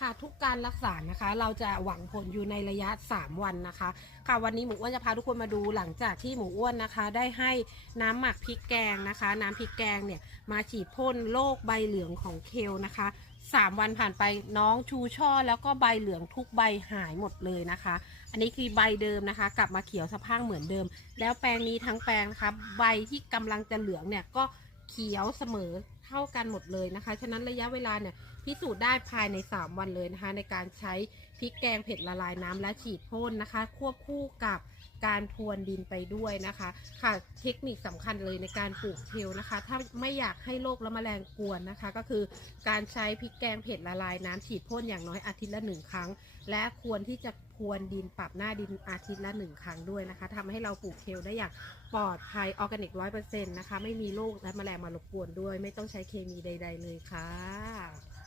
ค่ะทุกการรักษานะคะ เราจะหวังผลอยู่ในระยะ 3 วันนะคะ ค่ะวันนี้หมูอ้วนจะพาทุกคนมาดูหลังจากที่หมูอ้วนนะคะ ได้ให้น้ำหมักพริกแกงนะคะ น้ำพริกแกงเนี่ยมาฉีดพ่นโรคใบเหลืองของเคลนะคะ 3 วันผ่านไปน้องชูช่อ แล้วก็ใบเหลืองทุกใบหายหมดเลยนะคะ อันนี้คือใบเดิมนะคะ กลับมาเขียวสะพรังเหมือนเดิม แล้วแปลงนี้ทั้งแปลงนะคะใบที่กำลังจะเหลืองเนี่ยก็ เขียวเสมอเท่ากันหมดเลยนะคะ ฉะนั้นระยะเวลาเนี่ยพิสูจน์ได้ภายใน 3 วันเลยนะคะ ในการใช้พริกแกงเผ็ดละลายน้ำและฉีดพ่นนะคะ ควบคู่กับการพรวนดินไปด้วยนะคะ ค่ะเทคนิคสำคัญเลยในการปลูกเทลนะคะ ถ้าไม่อยากให้โรคและแมลงกวนนะคะ ก็คือการใช้พริกแกงเผ็ดละลายน้ำฉีดพ่นอย่างน้อยอาทิตย์ละหนึ่งครั้ง และควรที่จะ วนดินปรับหน้าดินอาทิตย์ละหนึ่งครั้งด้วยนะคะทำให้เราปลูกเคลได้อย่างปลอดภัยออร์แกนิกร้อยเปอร์เซ็นต์นะคะ ไม่มีโรคและแมลงมารบกวนด้วย ไม่ต้องใช้เคมีใด ๆ เลยค่ะ